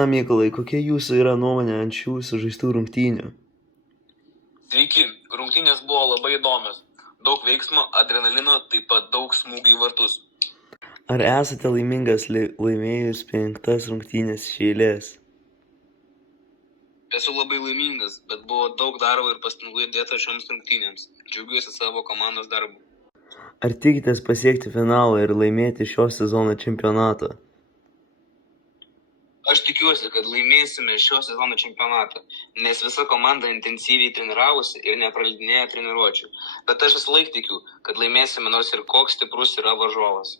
Na, Mykolai, kokia jūsų yra nuomonė ant šių sužaistų rungtynių? Sveiki, rungtynės buvo labai įdomios. Daug veiksmo, adrenalino, taip pat daug smūgių į vartus. Ar esate laimingas laimėjus 5 rungtynės iš eilės? Esu labai laimingas, bet buvo daug darbo ir pastangų įdėta šioms rungtynėms. Džiaugiuosi savo komandos darbu. Ar tikitės pasiekti finalą ir laimėti šio sezono čempionatą? Aš tikiuosi, kad laimėsime šio sezono čempionatą, nes visa komanda intensyviai treniravosi ir nepraleidinėjo treniruočių. Bet aš visą laiką tikiu, kad laimėsime, nors ir koks stiprus yra varžovas.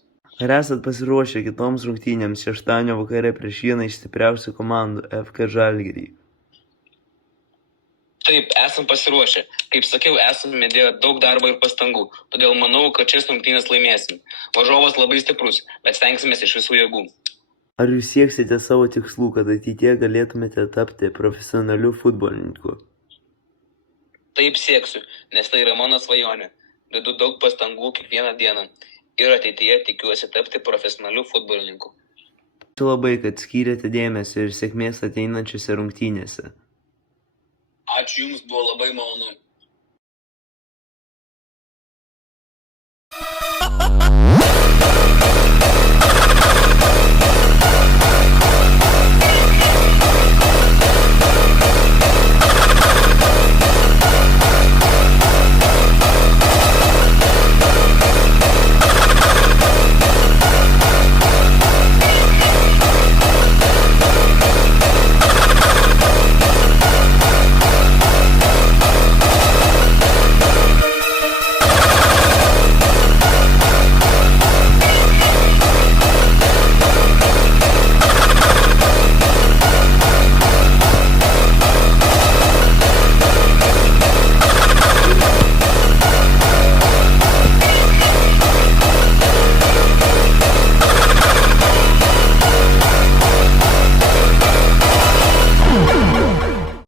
Ar esat pasiruošę kitoms rungtynėms šeštadienio vakare prieš vieną iš stipriausių komandų FK Žalgirį? Taip, esam pasiruošę. Kaip sakiau, esame įdėję daug darbo ir pastangų, todėl manau, kad šias rungtynes laimėsim. Varžovas labai stiprus, bet stengsimės iš visų jėgų. Ar jūs sieksite savo tikslų, kad ateityje galėtumėte tapti profesionaliu futbolininku? Taip sieksiu, nes tai yra mano svajonė. Dedu daug pastangų kiekvieną dieną ir ateityje tikiuosi tapti profesionaliu futbolininku. Ačiū labai, kad skyrėte dėmesio ir sėkmės ateinančiose rungtynėse. Ačiū Jums, buvo labai malonu.